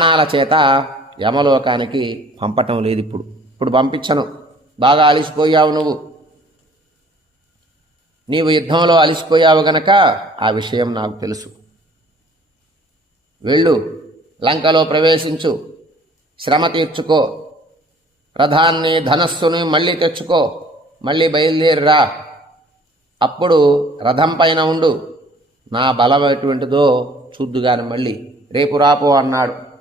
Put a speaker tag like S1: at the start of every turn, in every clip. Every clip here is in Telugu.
S1: బాణాల చేత యమలోకానికి పంపటం లేదు ఇప్పుడు. ఇప్పుడు పంపించను. బాగా అలిసిపోయావు నువ్వు. నీవు యుద్ధంలో అలిసిపోయావు గనక ఆ విషయం నాకు తెలుసు. వెళ్ళు. లంకలో ప్రవేశించు. శ్రమ తీర్చుకో. రథాన్ని ధనస్సుని మళ్ళీ తెచ్చుకో. మళ్ళీ బయలుదేరిరా. అప్పుడు రథం పైన ఉండు. నా బలం ఎటువంటిదో చూద్దుగాని మళ్ళీ. రేపు రాపో అన్నాడు.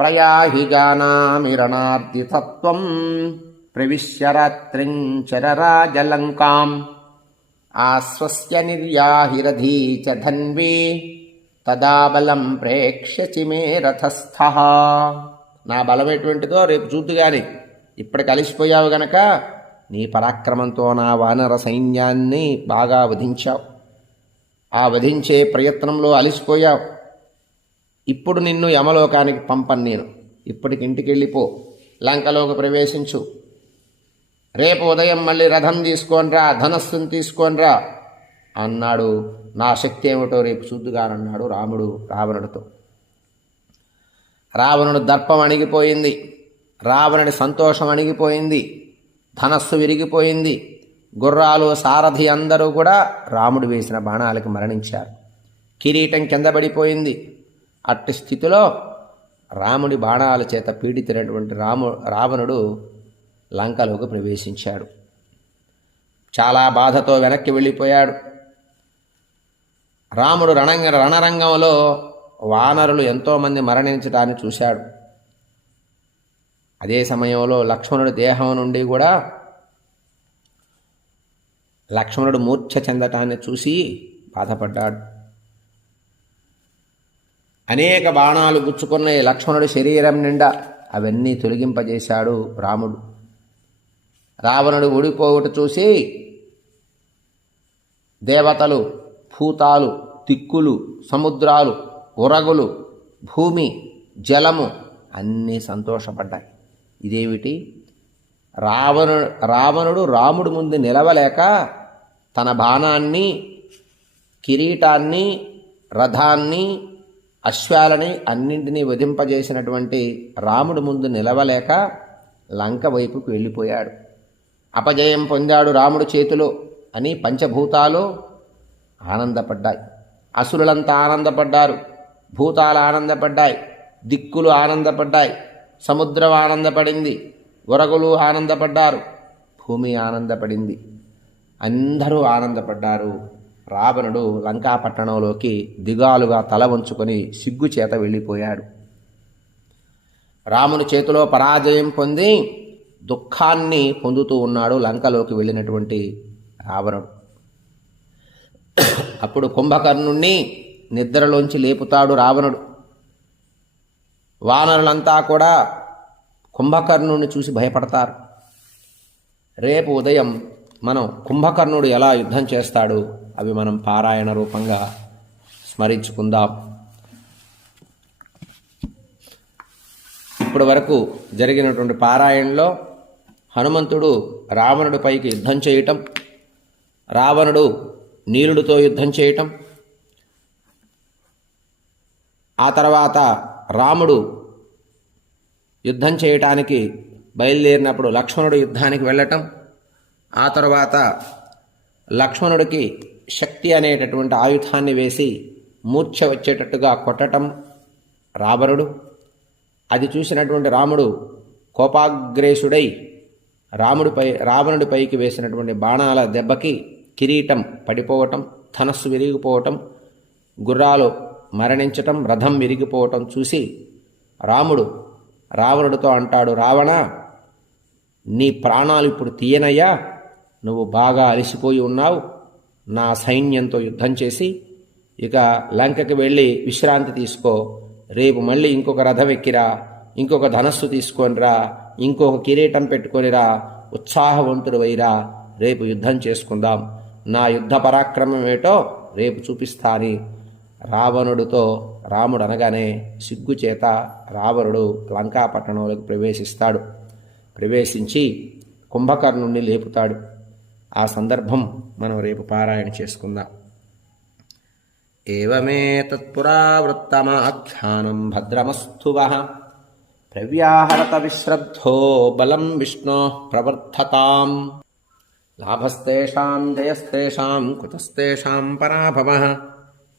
S1: ప్రయాహిగానామిరణార్ది తత్వం ప్రవిశ్య రాత్రించరరాజలంకాం ఆస్వస్య నిర్యాహిరధీ చ ధన్వీ తదా బలం ప్రేక్ష్యచి మే రథస్థ. నా బలం ఎటువంటిదో రేపు చూద్దు గాని ఇప్పుడు కలిసిపోయావు గనక నీ పరాక్రమంతో నా వానర సైన్యాన్ని బాగా వధించావు. ఆ వధించే ప్రయత్నంలో అలిసిపోయావు. ఇప్పుడు నిన్ను యమలోకానికి పంపను నేను. ఇప్పటికి ఇంటికి వెళ్ళిపో లంకలోకి ప్రవేశించు. రేపు ఉదయం మళ్ళీ రథం తీసుకొనిరా ధనస్సును తీసుకొనిరా అన్నాడు. నా శక్తి ఏమిటో రేపు చూద్దుగానన్నాడు రాముడు రావణుడితో. రావణుడు దర్పం అణిగిపోయింది. రావణుడి సంతోషం అణిగిపోయింది. ధనస్సు విరిగిపోయింది. గుర్రాలు సారథి అందరూ కూడా రాముడు వేసిన బాణాలకి మరణించారు. కిరీటం కింద పడిపోయింది. అట్టి స్థితిలో రాముడి బాణాల చేత పీడితైనటువంటి రాము రావణుడు లంకలోకి ప్రవేశించాడు. చాలా బాధతో వెనక్కి వెళ్ళిపోయాడు. రాముడు రణంగ రణరంగంలో వానరులు ఎంతోమంది మరణించడాన్ని చూశాడు. అదే సమయంలో లక్ష్మణుడి దేహం నుండి కూడా లక్ష్మణుడు మూర్ఛ చెందటాన్ని చూసి బాధపడ్డాడు. అనేక బాణాలు గుచ్చుకున్న లక్ష్మణుడి శరీరం నిండా అవన్నీ తొలగింపజేశాడు రాముడు. రావణుడు ఊడిపోవుట చూసి దేవతలు భూతాలు తిక్కులు సముద్రాలు ఉరగులు భూమి జలము అన్నీ సంతోషపడ్డాయి. ఇదేమిటి? రావణు రావణుడు రాముడు ముందు నిలవలేక తన బాణాన్ని కిరీటాన్ని రథాన్ని అశ్వాలని అన్నింటినీ వధింపజేసినటువంటి రాముడు ముందు నిలవలేక లంక వైపుకు వెళ్ళిపోయాడు. అపజయం పొందాడు రాముడు చేతిలో అని పంచభూతాలు ఆనందపడ్డాయి. అసురులంతా ఆనందపడ్డారు. భూతాలు ఆనందపడ్డాయి. దిక్కులు ఆనందపడ్డాయి. సముద్రం ఆనందపడింది. వరగులు ఆనందపడ్డారు. భూమి ఆనందపడింది. అందరూ ఆనందపడ్డారు. రావణుడు లంకాపట్టణంలోకి దిగాలుగా తల వంచుకొని సిగ్గు చేత వెళ్ళిపోయాడు. రాముని చేతిలో పరాజయం పొంది దుఃఖాన్ని పొందుతూ ఉన్నాడు లంకలోకి వెళ్ళినటువంటి రావణుడు. అప్పుడు కుంభకర్ణుణ్ణి నిద్రలోంచి లేపుతాడు రావణుడు. వానరులంతా కూడా కుంభకర్ణుని చూసి భయపడతారు. రేపు ఉదయం మనం కుంభకర్ణుడు ఎలా యుద్ధం చేస్తాడు అవి మనం పారాయణ రూపంగా స్మరించుకుందాం. ఇప్పటి వరకు జరిగినటువంటి పారాయణలో హనుమంతుడు రావణుడిపైకి యుద్ధం చేయటం రావణుడు నీలుడితో యుద్ధం చేయటం ఆ తర్వాత రాముడు యుద్ధం చేయటానికి బయలుదేరినప్పుడు లక్ష్మణుడు యుద్ధానికి వెళ్ళటం ఆ తర్వాత లక్ష్మణుడికి శక్తి అనేటటువంటి ఆయుధాన్ని వేసి మూర్ఛ వచ్చేటట్టుగా కొట్టటం రావణుడు. అది చూసినటువంటి రాముడు కోపాగ్రేసుడై రాముడిపై రావణుడిపైకి వేసినటువంటి బాణాల దెబ్బకి కిరీటం పడిపోవటం ధనస్సు విరిగిపోవటం గుర్రాలు మరణించటం రథం విరిగిపోవటం చూసి రాముడు రావణుడితో అంటాడు రావణ నీ ప్రాణాలు ఇప్పుడు తీయనయ్యా నువ్వు బాగా అలసిపోయి ఉన్నావు. నా సైన్యంతో యుద్ధం చేసి ఇక లంకకి వెళ్ళి విశ్రాంతి తీసుకో. రేపు మళ్ళీ ఇంకొక రథం ఎక్కిరా. ఇంకొక ధనస్సు తీసుకొనిరా. ఇంకొక కిరీటం పెట్టుకొనిరా. ఉత్సాహవంతుడు వైరా రేపు యుద్ధం చేసుకుందాం. నా యుద్ధ పరాక్రమం ఏటో రేపు చూపిస్తాని. రావణుడితో రాముడు అనగానే సిగ్గుచేత రావణుడు లంకాపట్టణంలోకి ప్రవేశిస్తాడు. ప్రవేశించి కుంభకర్ణుణ్ణి లేపుతాడు. ఆ సందర్భం మనం రేపు పారాయణ చేసుకుందాం. ఏమే తత్పురావృత్తమాఖ్యానం భద్రమస్థువ ప్రవ్యాహరత విశ్రద్ధో బలం విష్ణో ప్రవర్ధతాం. లాభస్తాం జయస్తాం కుతస్తేషాం పరాభవ.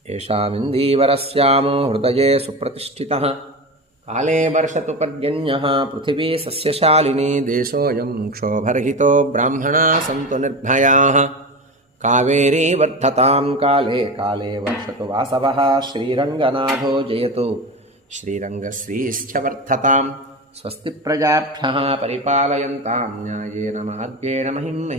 S1: ఏషామిందీవరస్యామో హృదయే సుప్రతిష్ఠిత. काले वर्षतु पर्जन्यः पृथिवी सस्यशालिनी देशोऽयं क्षोभर्हितो ब्राह्मणा सन्तु निर्भयाः कावेरी वर्धतां काले काले वर्षतु वासवः श्रीरङ्गनाथो जयतु श्रीरङ्गश्रीश्च वर्धताम् स्वस्ति प्रजाभ्यः परिपालयन्तां न्यायेन मार्गेण महिं